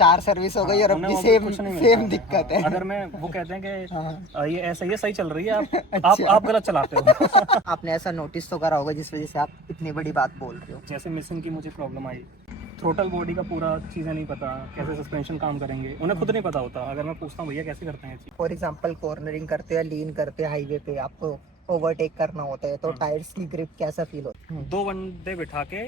4 service हो गई और अब भी सेम दिक्कत है। अगर मैं वो कहते हैं कि ये ऐसा ये सही चल रही है, अच्छा। आप गलत चलाते हो। आपने ऐसा नोटिस तो करा होगा जिस वजह से आप इतनी बड़ी बात बोल रहे हो। जैसे मिशन की मुझे प्रॉब्लम आई, टोटल बॉडी का पूरा चीज़ें नहीं पता, कैसे सस्पेंशन काम करेंगे उन्हें खुद नहीं पता होता। अगर मैं पूछता हूँ भैया कैसे करते हैं ये चीज़, फॉर एग्जाम्पल कॉर्नरिंग करते हैं, लीन करते हैं, हाईवे पे आपको ओवरटेक करना होता है तो टायर्स की ग्रिप कैसा फील होता है? 2 बंदे बिठा के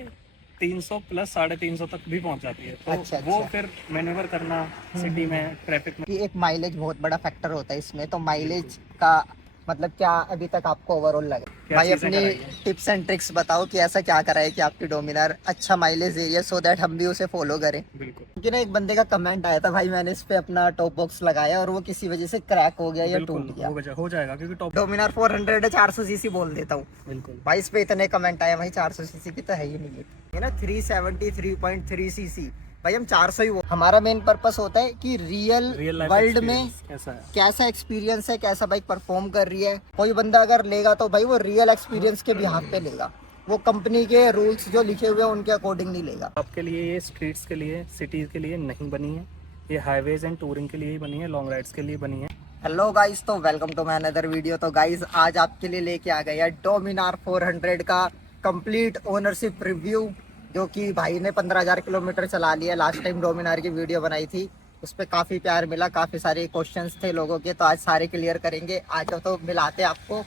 300 प्लस 350 तक भी पहुंच जाती है। तो अच्छा, वो अच्छा। फिर मैन्यूवर करना सिटी में, ट्रैफिक में। कि एक माइलेज बहुत बड़ा फैक्टर होता है इसमें, तो माइलेज का मतलब क्या अभी तक आपको ओवरऑल लगे? क्या भाई चीज़ें अपनी कराई है? टिप्स एंड ट्रिक्स बताओ कि ऐसा क्या करा है कि आपकी डोमिनार अच्छा माइलेज दे रही है, सो दैट हम भी उसे फॉलो करें। बिल्कुल क्योंकि ना एक बंदे का कमेंट आया था भाई, मैंने इस पे अपना टॉप बॉक्स लगाया और वो किसी वजह से क्रैक हो गया या बिल्कुल टूट गया। हो जाएगा क्योंकि टॉप। डोमिनार 400 है, 400 सीसी बोल देता हूँ बिल्कुल भाई, इस पे इतने कमेंट आए भाई 400 सीसी की तो है ही नहीं है। ये ना 373.3 सीसी, भाई हम 400 ही हमारा मेन पर्पस होता है कि रियल लाइफ वर्ल्ड में कैसा है। कैसा एक्सपीरियंस है, कैसा बाइक परफॉर्म कर रही है। कोई बंदा अगर लेगा तो भाई वो रियल एक्सपीरियंस के बिहाफ पे लेगा, वो कंपनी के रूल्स जो लिखे हुए हैं उनके अकॉर्डिंग नहीं लेगा। आपके लिए ये स्ट्रीट्स के लिए, सिटीज़ के लिए नहीं बनी है, ये हाईवेज एंड टूरिंग के लिए ही बनी है, लॉन्ग राइड्स के लिए बनी है। हेलो गाइस, तो welcome to my another video. तो गाइस आज आपके लिए लेके आ गया डोमिनार 400 का कंप्लीट ओनरशिप रिव्यू, जो कि भाई ने 15,000 किलोमीटर चला लिया। लास्ट टाइम डोमिनार की वीडियो बनाई थी, उस पर काफ़ी प्यार मिला, काफ़ी सारे क्वेश्चंस थे लोगों के, तो आज सारे क्लियर करेंगे। आज तो मिलाते आपको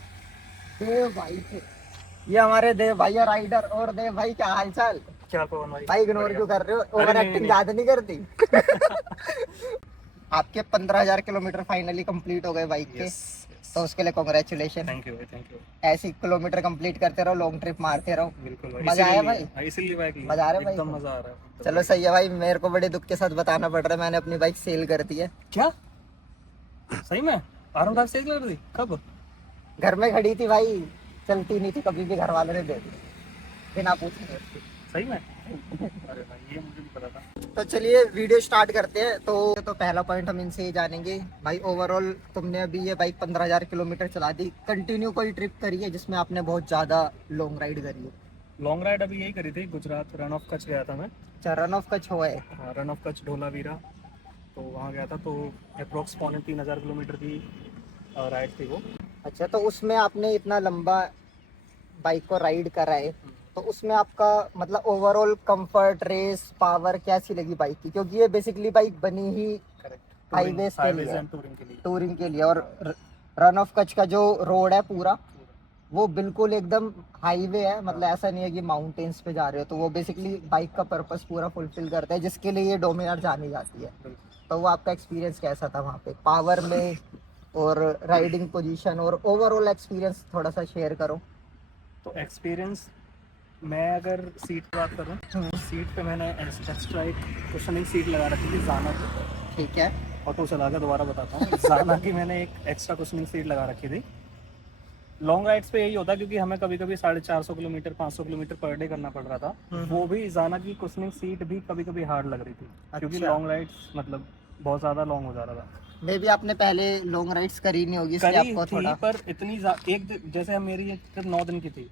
देव भाई से। ये हमारे देव भाई है राइडर। और देव भाई क्या हाल चाल? क्या पवन भाई? भाई इग्नोर क्यों कर रहे हो? अरे ओवर नहीं, एक्टिंग नहीं। ज्यादा नहीं करती? आपके 15,000 किलोमीटर फाइनली कंप्लीट हो गए बाइक के, तो उसके लिए congratulation. Thank you thank you. ऐसी किलोमीटर कंप्लीट करते रहो, लॉन्ग ट्रिप मारते रहो। बिल्कुल भाई, मजा आया भाई? इसीलिए बाइक मजा आ रहा है भाई? एकदम मजा आ रहा है। चलो सही है भाई। मेरे को बड़े दुख के साथ बताना पड़ रहा है, मैंने अपनी बाइक सेल कर दी है। क्या सही में? R15 सेल कर दी कब? घर में खड़ी थी भाई, चलती नहीं थी, कभी भी घर वालों ने दे दी बिना पूछे। सही में? अरे भाई ये मुझे नहीं पता था। तो चलिए वीडियो स्टार्ट करते हैं। तो पहला पॉइंट हम इनसे ही जानेंगे भाई, ओवरऑल तुमने अभी ये बाइक 15,000 किलोमीटर चला दी, कंटिन्यू कोई ट्रिप करी है जिसमें आपने बहुत ज्यादा लॉन्ग राइड करी है? लॉन्ग राइड अभी यही करी थी, गुजरात रन ऑफ कच्छ गया था मैं। अच्छा, रन ऑफ कच्छ हुआ है? हाँ, रन ऑफ कच्छ ढोलावीरा, तो वहाँ गया था। तो अप्रोक्स 3,500 किलोमीटर की राइड थी वो। अच्छा, तो उसमें आपने इतना लंबा बाइक को राइड करा है, तो उसमें आपका मतलब ओवरऑल कंफर्ट, रेस, पावर कैसी लगी बाइक की? क्योंकि ये बेसिकली बाइक बनी ही हाईवेज के लिए, टूरिंग के लिए। टूरिंग के लिए। और रन ऑफ कच्छ का जो रोड है पूरा, वो बिल्कुल एकदम हाईवे है, मतलब ऐसा नहीं है कि माउंटेन्स पे जा रहे हो। तो वो बेसिकली बाइक का पर्पस पूरा फुलफिल करता है, जिसके लिए ये डोमिनार जानी जाती है। तो वो आपका एक्सपीरियंस कैसा था वहाँ पे, पावर में और राइडिंग पोजीशन और ओवरऑल एक्सपीरियंस थोड़ा सा शेयर करो। तो एक्सपीरियंस, मैं अगर सीट की बात करूँ तो सीट पे मैंने एक्स्ट्रा एक कुशनिंग सीट लगा रखी थी जाना की। ठीक है। ऑटो चला के दोबारा बताता हूँ। जाना की मैंने एक एक्स्ट्रा कुशनिंग सीट लगा रखी थी। लॉन्ग राइड्स पे यही होता है, क्योंकि हमें कभी कभी 450 किलोमीटर 500 किलोमीटर पर डे करना पड़ रहा था। वो भी जाना की कुशनिंग सीट भी कभी कभी हार्ड लग रही थी। क्योंकि लॉन्ग राइड्स मतलब बहुत ज़्यादा लॉन्ग हो जा रहा था। मे भी आपने पहले लॉन्ग राइड्स करी नहीं होगी, इसलिए करी आपको थी थोड़ा पर इतनी जैसे मेरी एक ट्रिप 9 दिन की थी,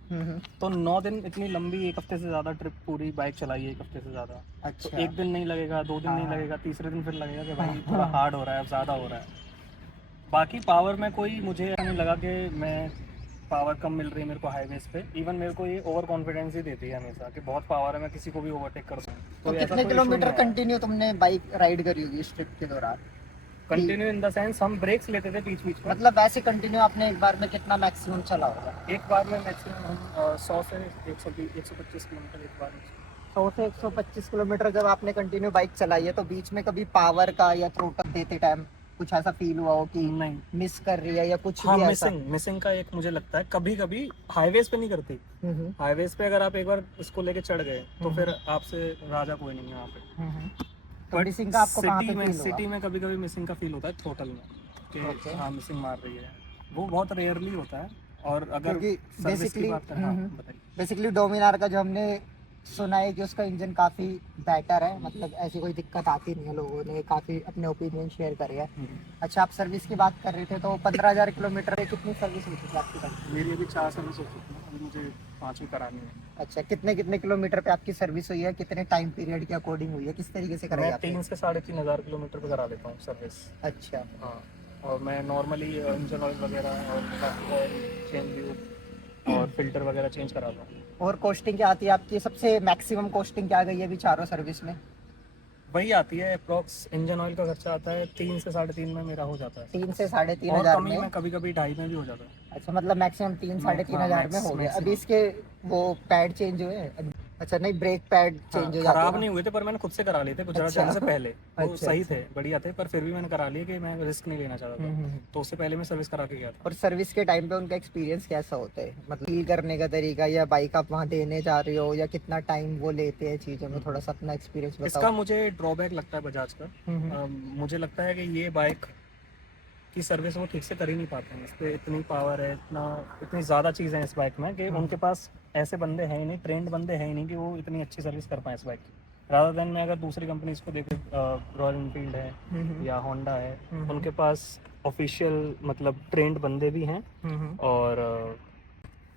तो 9 दिन इतनी लंबी, एक हफ्ते से ज़्यादा ट्रिप पूरी बाइक चलाई है, एक हफ्ते से ज़्यादा। अच्छा। तो एक दिन नहीं लगेगा, 2 दिन नहीं लगेगा, तीसरे दिन फिर लगेगा कि भाई थोड़ा हार्ड हो रहा है, अब ज़्यादा हो रहा है। बाकी पावर में कोई मुझे ऐसा नहीं लगा कि मैं पावर कम मिल रही है मेरे को हाईवेज पे। इवन मेरे को ये ओवर कॉन्फिडेंस ही देती है हमेशा कि बहुत पावर है, मैं किसी को भी ओवरटेक कर दूँ। तो कितने किलोमीटर कंटिन्यू तुमने बाइक राइड करी होगी इस ट्रिप के दौरान? कंटिन्यू इन द सेंस हम ब्रेक्स लेते थे बीच बीच में। मतलब ऐसे कंटिन्यू आपने एक बार में कितना मैक्सिमम चला होगा? एक बार में मैक्सिमम हम 100 से 125 किलोमीटर एक बार में। 100 से 125 किलोमीटर जब आपने कंटिन्यू बाइक चलाई है, तो बीच में कभी पावर का या थ्रोटल देते टाइम कुछ ऐसा फील हुआ हो कि नहीं, मिस कर रही है या कुछ हाँ, भी ऐसा? मिसिंग का एक मुझे लगता है कभी कभी हाईवेज पे नहीं करती। हाईवेज पे अगर आप एक बार इसको लेके चढ़ गए तो फिर आपसे राजा कोई नहीं है वहाँ पे। तो मिसिंग का आपको कहाँ पे फील हुआ? सिटी में कभी कभी मिसिंग का फील होता है थ्रोटल में कि हाँ मिसिंग मार रही है, वो बहुत रेयरली होता है। और अगर सर्विस की बात करें, हाँ बताइए। बेसिकली डोमिनार का जो हमने सुना है कि उसका इंजन काफ़ी बेटर है, मतलब ऐसी कोई दिक्कत आती नहीं है, लोगों ने काफ़ी अपने ओपिनियन शेयर करे हैं। अच्छा, आप सर्विस की बात कर रहे थे, तो 15,000 किलोमीटर में कितनी सर्विस होती थी आपकी बाइक? मेरी अभी 4 सर्विस हो चुकी है, अभी मुझे 5वीं करानी है। अच्छा, कितने कितने किलोमीटर पे आपकी सर्विस हुई है, कितने टाइम पीरियड के अकॉर्डिंग हुई है, किस तरीके से कराई मैं आपने? 3 से 3,500 किलोमीटर पे करा लेता हूँ सर्विस। अच्छा। हाँ, और मैं नॉर्मली इंजन ऑयल वगैरह और चेंज ट्यूब और फिल्टर वगैरह चेंज कराता हूँ। और कॉस्टिंग क्या आती है आपकी, सबसे मैक्सिमम कॉस्टिंग क्या आ गई है अभी चारों सर्विस में? वही आती है अप्रॉक्स, इंजन ऑयल का खर्चा आता है 3 से 3.5 में मेरा हो जाता है। 3 से 3,500 और कमी में? में कभी कभी 2.5 में भी हो जाता है। अच्छा, मतलब मैक्सिमम तीन साढ़े तीन हाँ, हजार में हो गया अभी मैक्सिमम। इसके। वो पैड चेंज हुए हैं? अच्छा, नहीं, ब्रेक पैड हाँ, चेंज हो जाते हैं खराब ना? नहीं हुए थे पर मैंने खुद से करा लिए थे गुजरात अच्छा। जाने से पहले। वो अच्छा, सही अच्छा। थे, बढ़िया थे, पर फिर भी मैंने करा लिए कि मैं रिस्क नहीं लेना चाहता था। तो उससे पहले मैं सर्विस करा के गया था। और सर्विस के टाइम पे उनका एक्सपीरियंस कैसा होता है, मतलब फील करने का तरीका, या बाइक आप वहाँ देने जा रहे हो, या कितना टाइम वो लेते हैं चीज़ों में, थोड़ा सा अपना एक्सपीरियंस बताओ। इसका मुझे ड्रॉबैक लगता है बजाज का। हम्म। मुझे लगता है कि ये बाइक की सर्विस वो ठीक से कर ही नहीं पाते हैं। इस पर इतनी पावर है, इतनी ज़्यादा चीज़ें हैं इस बाइक में कि उनके पास ऐसे बंदे हैं ही नहीं, ट्रेंड बंदे हैं ही नहीं कि वो इतनी अच्छी सर्विस कर पाएँ इस बाइक की। रादर देन मैं अगर दूसरी कंपनीज को देखूँ, रॉयल इनफील्ड है या होंडा है, उनके पास ऑफिशियल मतलब ट्रेंड बंदे भी हैं और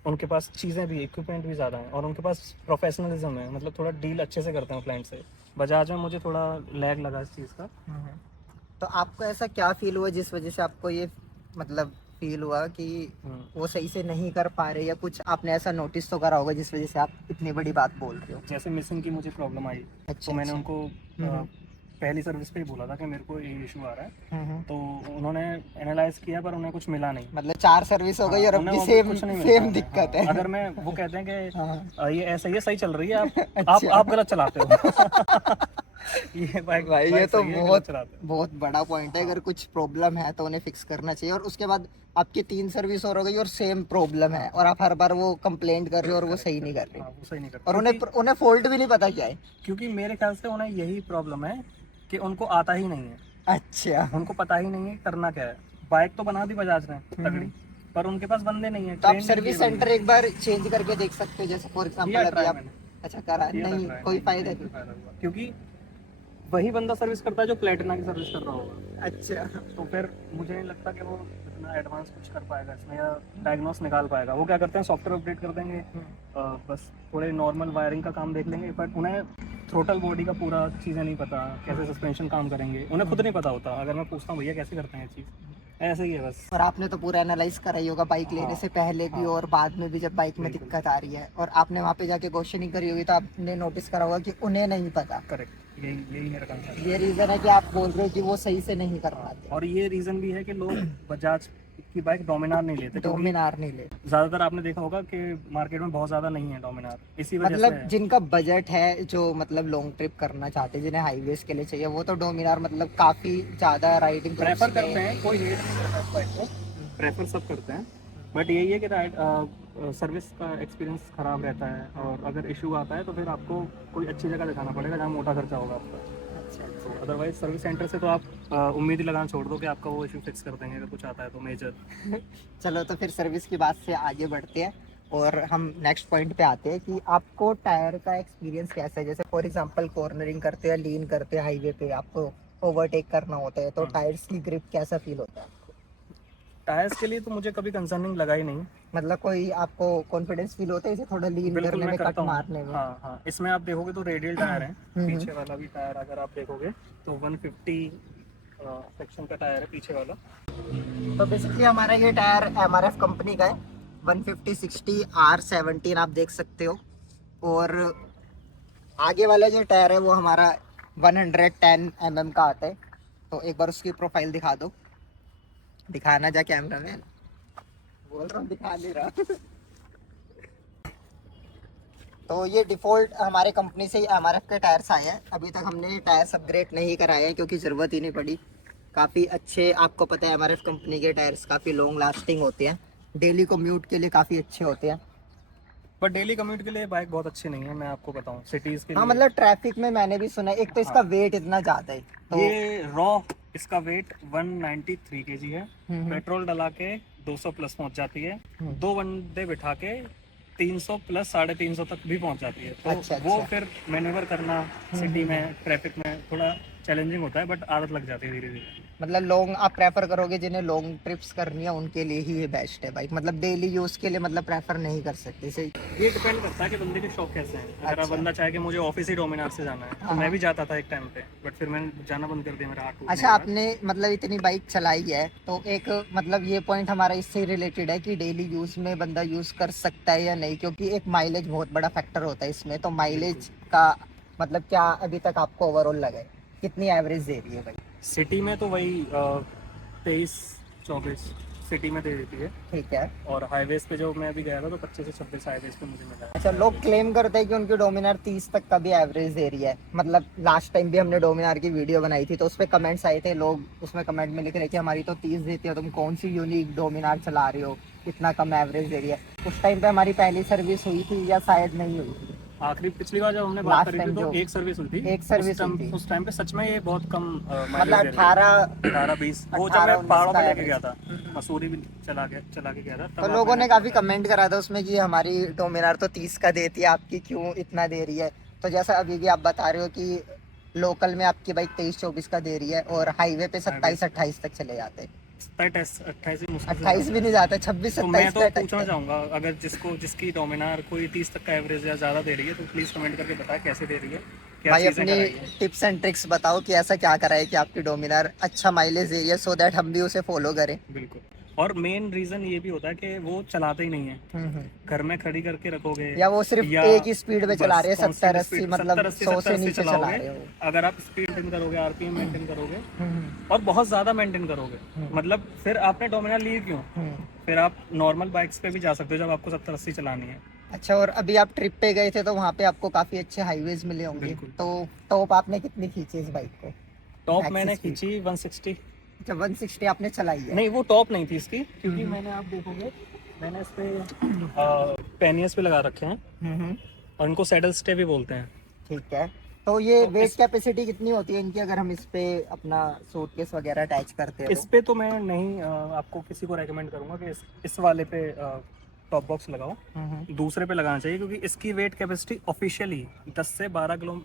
उनके पास चीज़ें भी, इक्विपमेंट भी ज़्यादा हैं और उनके पास प्रोफेशनलिज्म है, मतलब थोड़ा डील अच्छे से करते हैं क्लाइंट से। बजाज में मुझे थोड़ा लैग लगा इस चीज़ का। तो आपको ऐसा क्या फील हुआ जिस वजह से आपको ये मतलब फील हुआ कि वो सही से नहीं कर पा रहे, या कुछ आपने ऐसा नोटिस तो करा होगा जिस वजह से आप इतनी बड़ी बात बोल रहे हो? जैसे मिसिंग की मुझे प्रॉब्लम आई, अच्छा, तो मैंने अच्छा। उनको पहली सर्विस पे ही बोला था कि मेरे को ये इशू आ रहा है। तो उन्होंने एनालाइज किया पर उन्हें कुछ मिला नहीं। मतलब 4 सर्विस हो गई और अब उन्हें भी वो सेम कुछ नहीं मिलता सेम है। दिक्कत हाँ, है। अगर मैं वो कहते हैं कि हाँ। ये ऐसा, ये सही चल रही है, आप अच्छा। आप गलत चलाते हो। ये बाइक भाई, ये बाइक तो सही है, गलत बहुत चलाते हो। बहुत बड़ा पॉइंट है। अगर कुछ प्रॉब्लम है तो उन्हें फिक्स करना चाहिए, और उसके बाद आपकी 3 सर्विस और हो गई और सेम प्रॉब्लम है, और आप हर बार वो कंप्लेंट कर रहे हो और वो सही नहीं कर रहे, हाँ, वो सही नहीं करते और उन्हें फॉल्ट भी नहीं पता क्या है। क्योंकि मेरे ख्याल से उन्हें यही प्रॉब्लम है कि उनको आता ही नहीं है। अच्छा। उनको पता ही नहीं है करना क्या है। बाइक तो बना दी बजाज ने तगड़ी, पर उनके पास बंदे नहीं है, तो आप ट्रेंड नहीं किए सर्विस सेंटर बंदे। एक बार चेंज करके देख सकते हो, जैसे फॉर किया एग्जांपल अभी ट्राई आप। मैंने, अच्छा, करा किया था नहीं? ट्राई, कोई फायदा कोई नहीं? फायदा हुआ क्योंकि वही बंदा सर्विस करता है जो प्लेटिना की सर्विस कर रहा होगा। अच्छा। तो फिर मुझे नहीं लगता कि वो इतना एडवांस कुछ कर पाएगा इसमें या डायग्नोस निकाल पाएगा। वो क्या करते हैं, सॉफ्टवेयर अपडेट कर देंगे, बस थोड़े नॉर्मल वायरिंग का काम देख लेंगे, बट उन्हें थ्रोटल बॉडी का पूरा चीज़ें नहीं पता, कैसे सस्पेंशन काम करेंगे उन्हें खुद नहीं पता होता। अगर मैं पूछता हूँ भैया कैसे करते हैं ये चीज़, ऐसे ही है बस। और आपने तो पूरा एनालाइज करा ही होगा बाइक लेने से पहले भी और बाद में भी, जब बाइक में दिक्कत आ रही है, और आपने वहाँ पे जाके क्वेश्चनिंग करी होगी, तो आपने नोटिस करा होगा कि उन्हें नहीं पता। करेक्ट, यही मेरा कंसर्न ये रीजन है कि आप बोल रहे हो कि वो सही से नहीं कर है। पाते। और ये रीज़न भी है कि लोग बजाज की बाइक डोमिनार नहीं लेते, क्योंकि डोमिनार नहीं ले, ज़्यादातर आपने देखा होगा कि मार्केट में बहुत ज़्यादा नहीं है डोमिनार, इसी वजह मतलब से। जिनका बजट है, जो मतलब लॉन्ग ट्रिप करना चाहते हैं, जिन्हें हाईवेज के लिए चाहिए, वो तो डोमिनार मतलब काफी ज्यादा राइडिंग प्रेफर करते हैं, कोई हेट नहीं करता इस बाइक को, प्रेफर सब करते हैं। बट यही है कि सर्विस का एक्सपीरियंस ख़राब रहता है, और अगर इशू आता है तो फिर आपको कोई अच्छी जगह दिखाना पड़ेगा जहाँ मोटा खर्चा होगा आपका। तो अदरवाइज सर्विस सेंटर से तो आप उम्मीद ही लगाना छोड़ दो कि आपका वो इशू फिक्स कर देंगे अगर कुछ आता है तो मेजर। चलो, तो फिर सर्विस की बात से आगे बढ़ते हैं और हम नेक्स्ट पॉइंट पे आते हैं कि आपको टायर का एक्सपीरियंस कैसा है। जैसे फॉर एग्जांपल कॉर्नरिंग करते हैं, लीन करते हैं हाईवे पे, आपको ओवरटेक करना होता है, तो टायर्स की ग्रिप कैसा फील होता है? टायर्स के लिए तो मुझे कभी कंसर्निंग लगा ही नहीं। मतलब कोई आपको कॉन्फिडेंस फील होता है इसे थोड़ा लीन बिल्कुल करने मैं में, कट करता हूँ। मारने में? हाँ हाँ, इसमें आप देखोगे तो रेडियल टायर है, पीछे वाला भी टायर अगर आप देखोगे तो 150 सेक्शन का टायर है पीछे वाला। तो बेसिकली हमारा ये टायर एमआरएफ कंपनी का है, 150/60 R17 आप देख सकते हो। और आगे वाला जो टायर है वो हमारा 110 mm का आता है। तो एक बार उसकी प्रोफाइल दिखा दो, दिखाना जा कैमरा मैन, बोल रहा हूँ दिखा नहीं रहा। तो ये डिफ़ॉल्ट हमारे कंपनी से ही एमआरएफ के टायर्स आए हैं। अभी तक हमने टायर्स अपग्रेड नहीं कराए हैं क्योंकि ज़रूरत ही नहीं पड़ी। काफ़ी अच्छे, आपको पता है एमआरएफ कंपनी के टायर्स काफ़ी लॉन्ग लास्टिंग होते हैं, डेली कम्यूट के लिए काफ़ी अच्छे होते हैं। बट डेली कम्यूट के लिए बाइक बहुत अच्छी नहीं है, मैं आपको बताऊं, सिटीज के हाँ, लिए। मतलब ट्रैफिक में मैंने भी सुना है, एक तो इसका वेट इतना ज़्यादा है तो। ये रॉ, इसका वेट 193 केजी है, पेट्रोल डला के 200 प्लस पहुंच जाती है, 2 बंदे बिठा के 300 प्लस 350 तक भी पहुंच जाती है। तो अच्छा, वो अच्छा। फिर मैन्यूवर करना सिटी में ट्रैफिक में थोड़ा चैलेंजिंग होता है, बट आदत लग जाती है धीरे धीरे। मतलब लॉन्ग आप प्रेफर करोगे, जिन्हें लॉन्ग ट्रिप्स करनी है उनके लिए ही ये बेस्ट है बाइक, मतलब डेली यूज के लिए मतलब प्रेफर नहीं कर सकते सही। ये डिपेंड करता है कि बंदे के शौक कैसे हैं। अगर अच्छा। बंदा चाहे कि मुझे ऑफिस ही डोमिनार से जाना है, तो हाँ। मैं भी जाता था एक टाइम पे, बट फिर मैंने जाना बंद कर दिया, मेरा हाथ टूटने अच्छा, के बाद। आपने मतलब इतनी बाइक चलाई है तो एक मतलब ये पॉइंट हमारा इससे रिलेटेड है कि डेली यूज में बंदा यूज कर सकता है या नहीं, क्योंकि एक माइलेज बहुत बड़ा फैक्टर होता है इसमें। तो माइलेज का मतलब क्या अभी तक आपको ओवरऑल लगा है, कितनी एवरेज दे रही है भाई? सिटी में तो वही 23-24 सिटी में दे देती है, ठीक है। और हाईवेज पे जो मैं अभी गया था तो 25 से 26 हाईवेज पे मुझे मिला है। अच्छा, लोग क्लेम करते हैं कि उनकी डोमिनार 30 तक का भी एवरेज दे रही है। मतलब लास्ट टाइम भी हमने डोमिनार की वीडियो बनाई थी तो उस पर कमेंट्स आए थे, लोग उसमें कमेंट में लिख रहे कि हमारी तो 30 देती है, तुम कौन सी यूनिक डोमिनार चला रहे हो, इतना कम एवरेज दे रही है। उस टाइम पे हमारी पहली सर्विस हुई थी या शायद नहीं हुई थी? आखिरी पिछली बार जब हमने बात Last करी थी time तो जो एक सर्विस हुई थी। एक सर्विस हुई थी। उस टाइम पे सच में ये बहुत कम मतलब माइलेज दे रही थी। 18-20 वो जब 18-19 मैं पहाड़ों का पे लेके average। गया था, मसूरी भी चला के गया था, तो तब लोगों मैंने ने काफी कमेंट करा था उसमें कि हमारी डोमिनार तो 30 का देती है, आपकी क्यों इतना दे रही है? तो जैसा अभी भी आप बता रहे हो कि लोकल में आपकी बाइक 23-24 का दे रही है और हाईवे पे 27-28 तक चले जाते हैं। 28 ही मुश्किल से 28 भी नहीं जाते, 26 तो मैं 27 तो पे पूछना अटकते हैं। चाहूँगा, अगर जिसकी डोमिनार कोई 30 तक का एवरेज या ज़्यादा दे रही है तो प्लीज़ कमेंट करके बताएं कैसे दे रही है, क्या भाई चीज़ें अपनी कराई है। टिप्स एंड ट्रिक्स बताओ कि ऐसा क्या करा है कि आपकी डोमिनार अच्छा माइलेज दे रही है, सो दैट हम भी उसे फॉलो करें। बिल्कुल। और मेन रीज़न ये भी होता है कि वो चलाते ही नहीं है, घर में खड़ी करके रखोगे, या वो सिर्फ या एक ही स्पीड पे चला बस रहे हैं, कांस्टेंट 70-80, स्पीड मतलब 100 से 70-80 नीचे चला चलाओगे। रहे हो। अगर आप स्पीड मेंटेन करोगे, आरपीएम मेंटेन करोगे, और बहुत ज़्यादा मेंटेन करोगे, मतलब फिर आपने डोमिनार ली क्यों? फिर आप नॉर्मल बाइक्स पे भी जा सकते हो जब आपको 70-80 चलानी है। अच्छा, और अभी आप ट्रिप पे गए थे तो वहाँ पे आपको काफी अच्छे हाईवेज मिले होंगे, बिल्कुल। तो टॉप आपने कितनी खींची इस बाइक को? टॉप Max मैंने speed? खींची 160। अच्छा, 160 आपने चलाई है? नहीं, वो टॉप नहीं थी इसकी, क्योंकि मैंने, आप देखोगे, मैंने इस पे पेनियस पे लगा रखे हैं, और इनको सैडल स्टे भी बोलते हैं। ठीक है। तो ये तो वेट कैपेसिटी कितनी होती है इनकी, अगर हम इस पे अपना सूटकेस वगैरह अटैच करते हैं इस पे तो मैं नहीं आपको किसी को रेकमेंड करूंगा कि इस वाले पे टॉप बॉक्स लगाओ। दूसरे पे लगाना चाहिए, क्योंकि इसकी वेट कैपेसिटी ऑफिशियली 10 से 12 किलो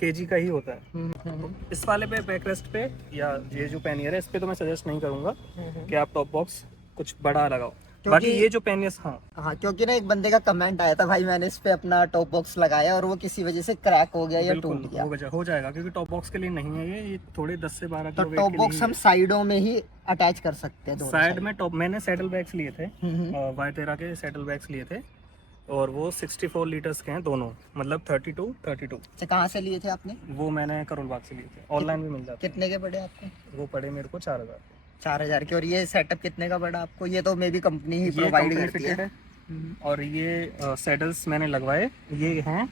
केजी का ही होता है। इस वाले पे बैकरेस्ट पे या ये जो पैनियर है इस पे तो मैं सजेस्ट नहीं करूंगा कि आप टॉप बॉक्स कुछ बड़ा लगाओ। बाकी ये जो पैनियर्स, हाँ, क्योंकि ना एक बंदे का कमेंट आया था, भाई मैंने इस पे अपना टॉप बॉक्स लगाया और वो किसी वजह से क्रैक हो गया या बिल्कुल टूट गया। हो जाएगा, क्योंकि टॉप बॉक्स के लिए नहीं है ये थोड़े 10 से 12 तो किलो वेट टॉप के बॉक्स लिए हम साइडों में ही अटैच कर सकते हैं, दोनों साइड में टॉप मैंने सैडल बैग्स लिए थे, हम्म। वायटेरा के सैडल बैग्स लिए थे, और वो 64 लीटर्स के हैं दोनों, मतलब 32। अच्छा, कहाँ से लिए थे आपने? वो मैंने करोल बाग से लिए थे, ऑनलाइन भी मिल जाते कितने के पड़े आपको? हैं। वो पड़े मेरे को 4000। 4,000 के। और ये सेटअप कितने का पड़ा आपको? ये तो मे भी कंपनी ही ये प्रोवाइड कंपनी करती फिटेड है। है, और ये सैडल्स मैंने लगवाए, ये हैं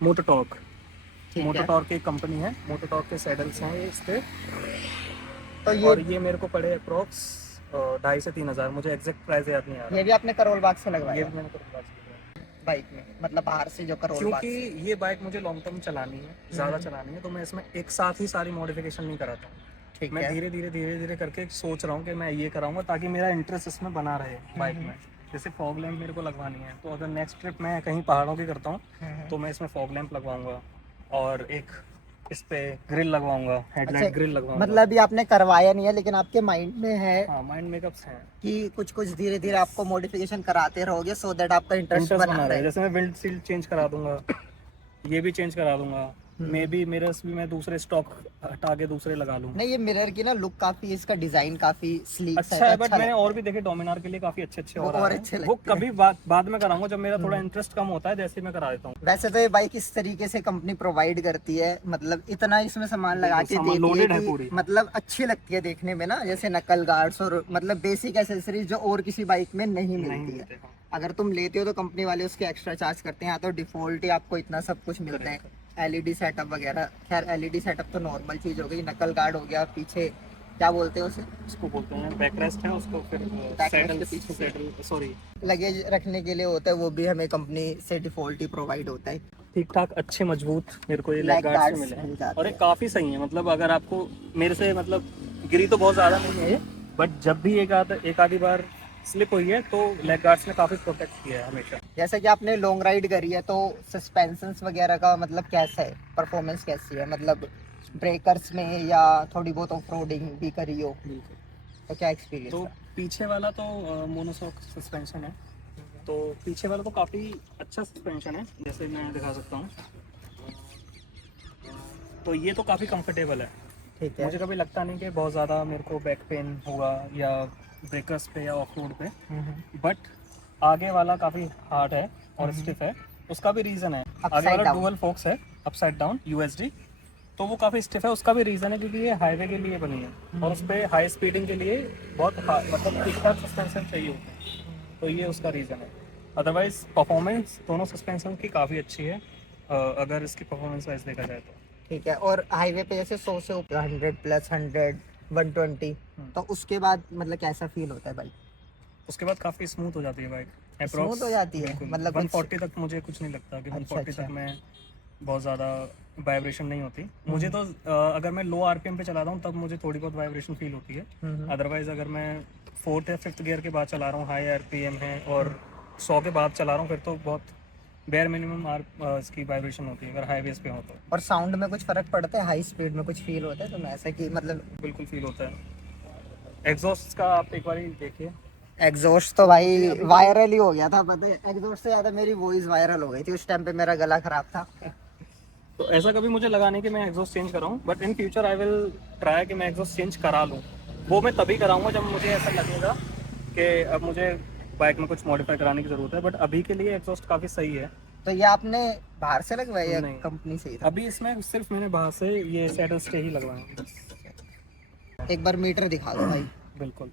मोटोटॉर्क। ठीक है। मोटोटॉर्क एक कंपनी है, मोटोटॉर्क के सैडल्स हैं ये इस पे, तो और ये मेरे को पड़े अप्रोक्स 2,500 से 3,000, मुझे एग्जैक्ट प्राइस याद नहीं आ ये भी आपने करोल बाग से रहा। ये लगवाया भी मैंने करोल बाग से लगवाया। बाइक में, मतलब बाहर से जो करोल बाग क्योंकि से? ये बाइक मुझे लॉन्ग टर्म चलानी है, ज़्यादा चलानी है, तो मैं इसमें एक साथ ही सारी मॉडिफिकेशन नहीं कराता हूँ। ठीक मैं है। धीरे धीरे करके सोच रहा हूँ कि मैं ये कराऊंगा ताकि मेरा इंटरेस्ट इसमें बना रहे बाइक में। जैसे फॉग लैंप मेरे को लगवानी है, तो अगर नेक्स्ट ट्रिप मैं कहीं पहाड़ों की करता हूँ तो मैं इसमें फॉग लैंप लगवाऊंगा, और एक इस पे ग्रिल लगवाऊंगा, हेडलाइट ग्रिल लगवाऊंगा। मतलब अभी आपने करवाया नहीं है लेकिन आपके माइंड में है हाँ, माइंड मेकअप्स हैं कि कुछ कुछ धीरे धीरे आपको मॉडिफिकेशन कराते रहोगे, सो दैट आपका इंटरेस्ट इंटरेस्ट बना बना रहे। रहे। जैसे मैं विंड शील्ड चेंज करा दूंगा, ये भी चेंज करा दूंगा, मे बी मिरर्स भी मैं दूसरे स्टॉक हटा के दूसरे लगा लूँ। नहीं, ये मिरर की ना लुक काफी, इसका डिजाइन काफी स्लीक अच्छा है, बट मैंने और भी देखे डोमिनार के लिए काफी अच्छे वो और और आए अच्छे हैं। वो लगते हैं। कभी बाद में कराऊंगा जब मेरा थोड़ा इंटरेस्ट कम होता है, जैसे मैं करा देता हूँ। वैसे तो ये बाइक इस तरीके से कंपनी प्रोवाइड करती है, मतलब इतना इसमें सामान लगा के सामान देती है loaded है कि पूरी। मतलब अच्छी लगती है देखने में ना, जैसे नकल गार्ड्स और मतलब बेसिक एसेसरीज जो और किसी बाइक में नहीं मिलती है। अगर तुम लेते हो तो कंपनी वाले उसके एक्स्ट्रा चार्ज करते हैं, तो डिफॉल्ट ही आपको इतना सब कुछ मिलता है। एलईडी सेटअप वगैरह, खैर एलईडी सेटअप तो नॉर्मल चीज हो गई, नकल गार्ड हो गया, पीछे क्या बोलते हैं उसे, उसको बोलते हैं बैकरेस्ट है, उसको फिर Backrest के पीछे सॉरी लगेज रखने के लिए होता है, वो भी हमें कंपनी से डिफॉल्ट ही प्रोवाइड होता है। ठीक ठाक अच्छे मजबूत मेरे को ये Leg लेग गार्ड्स guards मिले मिल हैं, जाते और ये हैं। काफ़ी सही है। मतलब अगर आपको मेरे से, मतलब गिरी तो बहुत ज़्यादा नहीं है ये, बट जब भी एक आधी बार स्लिप हुई है तो लेग गार्ड्स ने काफ़ी प्रोटेक्ट किया है हमेशा। जैसे कि आपने लॉन्ग राइड करी है तो सस्पेंशंस वगैरह का मतलब कैसा है, परफॉर्मेंस कैसी है, मतलब ब्रेकर्स में या थोड़ी बहुत ऑफ रोडिंग भी करी हो तो क्या एक्सपीरियंस तो है? पीछे वाला तो मोनोशॉक सस्पेंशन है, तो पीछे वाला तो काफ़ी अच्छा सस्पेंशन है, जैसे मैं दिखा सकता हूँ। तो ये तो काफ़ी कंफर्टेबल है। ठीक है। मुझे कभी लगता नहीं कि बहुत ज़्यादा मेरे को बैक पेन होगा या ब्रेकर्स पे या ऑफ रोड पे। बट आगे वाला काफ़ी हार्ड है और स्टिफ है, उसका भी रीज़न है। आगे Upside वाला down। डुअल फोक्स है, अपसाइड डाउन यूएसडी, तो वो काफ़ी स्टिफ है, उसका भी रीज़न है क्योंकि ये हाईवे के लिए बनी है और उस पर हाई स्पीडिंग के लिए बहुत मतलब ठीक ठाक सस्पेंशन चाहिए होता है, तो ये उसका रीज़न है। अदरवाइज परफॉर्मेंस दोनों सस्पेंशन की काफ़ी अच्छी है, अगर इसकी परफॉर्मेंस वाइज देखा जाए तो। ठीक है। और हाईवे पे जैसे 100 से ऊपर 100 प्लस 100 120 तो उसके बाद मतलब कैसा फील होता है बाइक? उसके बाद काफ़ी स्मूथ हो जाती है बाइक, स्मूथ हो जाती है बिल्कुल। मतलब 140 तक मुझे कुछ नहीं लगता कि 140 तक मैं बहुत ज़्यादा वाइब्रेशन नहीं होती मुझे। तो अगर मैं लो आरपीएम पे चला रहा हूँ तब मुझे थोड़ी बहुत वाइब्रेशन फील होती है। अदरवाइज अगर मैं 4th या 5th गियर के बाद चला रहा हूँ, हाई आरपीएम है और 100 के बाद चला रहा हूँ, फिर तो बहुत बेयर मिनिमम इसकी वाइब्रेशन होती है अगर हाईवेज पे हो तो। और साउंड में कुछ फर्क पड़ता है, हाई स्पीड में कुछ फील होता है तो ऐसा कि मतलब? बिल्कुल फील होता है। एग्जॉस्ट का आप एक बार देखिए। एग्जॉस्ट तो भाई वायरल ही हो गया था, पता है, एग्जॉस्ट से ज्यादा मेरी वॉइस वायरल हो गई थी उस टाइम पे, मेरा गला खराब था। तो ऐसा कभी मुझे लगा नहीं कि मैं एग्जॉस्ट चेंज कराऊं, but in future I will try कि मैं एग्जॉस्ट चेंज करा लूं। वो मैं तभी कराऊंगा जब मुझे ऐसा लगेगा कि अब मुझे बाइक में कुछ मॉडिफाई कराने की ज़रूरत है, बट अभी के लिए एग्जॉस्ट काफ़ी सही है। तो ये आपने बाहर से लगवाया या नहीं, कंपनी से ही था? अभी इसमें सिर्फ मैंने बाहर से ये सैडल स्टे ही लगवाए हैं बस। एक बार मीटर दिखा दो भाई। बिल्कुल।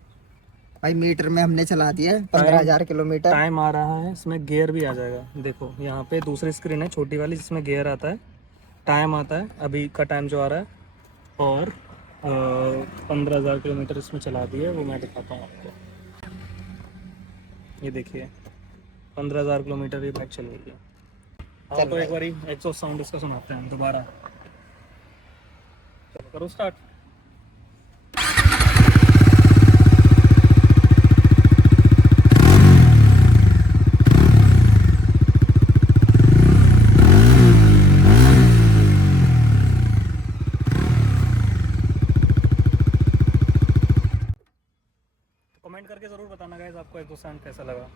भाई मीटर में हमने चला दिया है 15,000 किलोमीटर। टाइम आ रहा है, इसमें गियर भी आ जाएगा, देखो यहाँ पे दूसरी स्क्रीन है छोटी वाली जिसमें गियर आता है, टाइम आता है, अभी का टाइम जो आ रहा है, और 15,000 किलोमीटर इसमें चला दिए, वो मैं दिखाता हूँ आपको। ये देखिए 15,000 किलोमीटर ये बाइक चल रही है। हाँ, तो एक बार एग्जॉस्ट साउंड इसका सुनाते हैं दोबारा। चलो करो स्टार्ट। कमेंट करके ज़रूर बताना गाइस आपको एग्जॉस्ट साउंड कैसा लगा।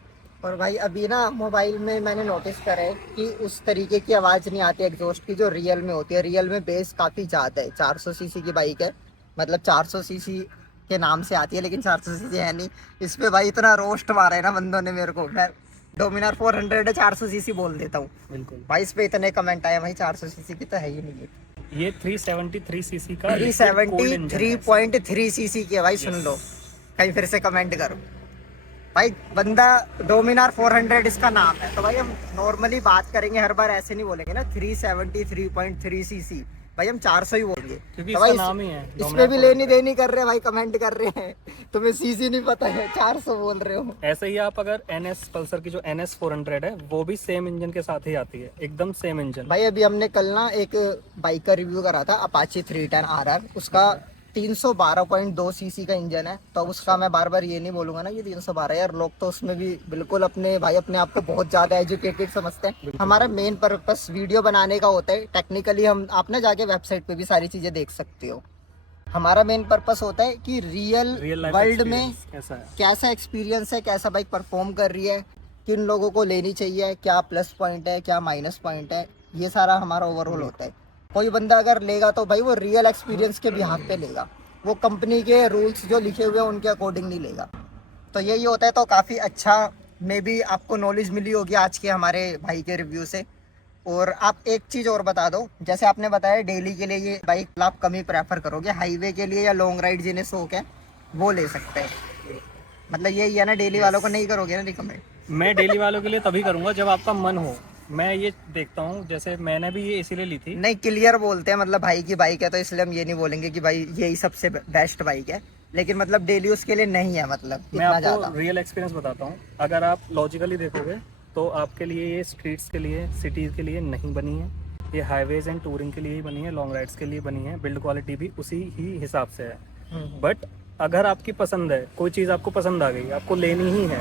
और भाई अभी ना मोबाइल में मैंने नोटिस करा है कि उस तरीके की आवाज़ नहीं आती एग्जॉस्ट की जो रियल में होती है। रियल में बेस काफ़ी ज़्यादा है, 400 सीसी की बाइक है, मतलब 400 सीसी के नाम से आती है लेकिन 400 सीसी है नहीं। इस पे भाई इतना रोस्ट मारा है ना बंदों ने मेरे को। मैं डोमिनार 400 है, 400 सीसी बोल देता हूँ बिल्कुल भाई। इस पे इतने कमेंट आए भाई 400 सीसी की तो है ही नहीं है। ये 373 सीसी का 373.3 सीसी की है भाई, सुन लो कहीं फिर से कमेंट करो भाई। बंदा डोमिनार 400 इसका नाम है, तो भाई हम नॉर्मली बात करेंगे हर बार ऐसे नहीं बोलेंगे ना 373.3 सीसी, भाई हम 400 ही बोलेंगे क्योंकि तो भाई इसका नाम ही है इसमें भी लेनी देनी कर रहे हैं भाई, कमेंट कर रहे हैं तुम्हें सीसी नहीं पता है 400 बोल रहे हो। ऐसे ही आप अगर NS पल्सर की जो NS 400 है वो भी सेम इंजन के साथ ही आती है, एकदम सेम इंजन। भाई अभी हमने कल ना एक बाइक का रिव्यू करा था, अपाची 310 RR, उसका 312.2 सीसी का इंजन है, तो उसका मैं बार बार ये नहीं बोलूंगा ना ये 312। यार लोग तो उसमें भी बिल्कुल अपने भाई अपने आप को बहुत ज्यादा एजुकेटेड समझते हैं। हमारा मेन पर्पस वीडियो बनाने का होता है, टेक्निकली हम आप ना जाके वेबसाइट पे भी सारी चीजें देख सकते हो। हमारा मेन पर्पस होता है कि रियल वर्ल्ड में कैसा एक्सपीरियंस है, कैसा बाइक परफॉर्म कर रही है, किन लोगों को लेनी चाहिए, क्या प्लस पॉइंट है क्या माइनस पॉइंट है, ये सारा हमारा ओवरऑल होता है। कोई बंदा अगर लेगा तो भाई वो रियल एक्सपीरियंस के बिहाफ पे लेगा, वो कंपनी के रूल्स जो लिखे हुए हैं उनके अकॉर्डिंग नहीं लेगा। तो यही होता है। तो काफ़ी अच्छा मे बी आपको नॉलेज मिली होगी आज के हमारे भाई के रिव्यू से। और आप एक चीज़ और बता दो, जैसे आपने बताया डेली के लिए ये बाइक आप कम ही प्रेफर करोगे, हाईवे के लिए या लॉन्ग राइड जिन्हें शौक है वो ले सकते हैं, मतलब यही है ना, डेली वालों को नहीं करोगे ना रिकमेंड? मैं डेली वालों के लिए तभी करूंगा जब आपका मन हो। मैं ये देखता हूँ, जैसे मैंने भी ये इसीलिए ली थी। नहीं, क्लियर बोलते हैं, मतलब भाई की बाइक है तो इसलिए हम ये नहीं बोलेंगे कि भाई यही सबसे बेस्ट बाइक है, लेकिन मतलब डेली उसके लिए नहीं है, मतलब मैं इतना आपको ज़्यादा। रियल एक्सपीरियंस बताता हूँ। अगर आप लॉजिकली देखोगे तो आपके लिए ये स्ट्रीट्स के लिए, सिटीज़ के लिए नहीं बनी है, ये हाईवेज एंड टूरिंग के लिए ही बनी है, लॉन्ग राइड्स के लिए बनी है, बिल्ड क्वालिटी भी उसी ही हिसाब से है। बट अगर आपकी पसंद है, कोई चीज़ आपको पसंद आ गई, आपको लेनी ही है,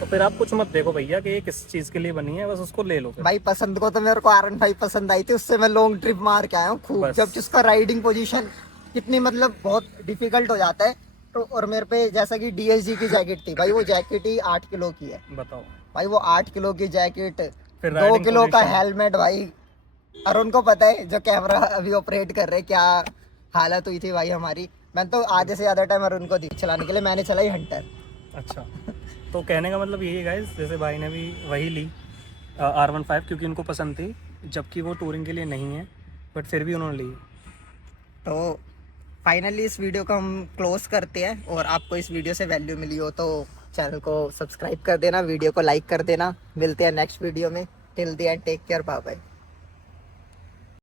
तो फिर आप कुछ मत देखो भैया कि ये किस चीज़ के लिए बनी है, बस उसको ले लो फिर। भाई पसंद को तो मेरे को R15 पसंद आई थी, उससे मैं लॉन्ग ट्रिप मार के आया हूँ खूब। बस। जब उसका राइडिंग पोजीशन कितनी मतलब बहुत डिफिकल्ट हो जाता है तो। और मेरे पे जैसा कि DSG की जैकेट थी भाई, वो जैकेट ही 8 किलो की है बताओ। भाई, वो 8 किलो की जैकेट, फिर 2 riding किलो का position। हेलमेट भाई। और उनको पता है जो कैमरा अभी ऑपरेट कर रहे क्या हालत हुई थी भाई हमारी। मैं तो आधे से ज्यादा टाइम अरुण को दी चलाने के लिए, मैंने चलाई हंटर। अच्छा, तो कहने का मतलब यही है गाइस, जैसे भाई ने भी वही ली R15 क्योंकि उनको पसंद थी, जबकि वो टूरिंग के लिए नहीं है, बट फिर भी उन्होंने ली। तो फाइनली इस वीडियो को हम क्लोज करते हैं। और आपको इस वीडियो से वैल्यू मिली हो तो चैनल को सब्सक्राइब कर देना, वीडियो को लाइक कर देना। मिलते हैं नेक्स्ट वीडियो में। Till the end take care, bye bye.